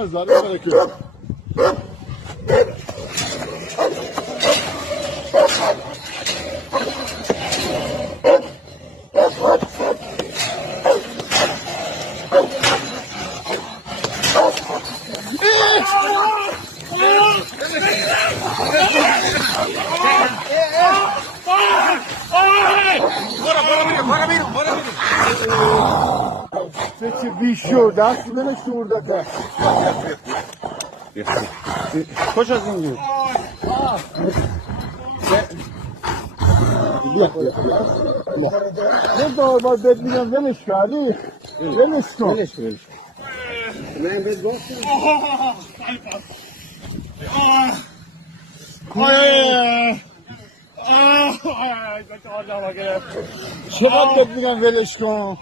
زاره برکه چه بیشو دست بینه شورده خوش از اینجور یه دار باید بهت میگم ولش کردی ولش کن من بهت باستم چقدر بهت میگم ولش کن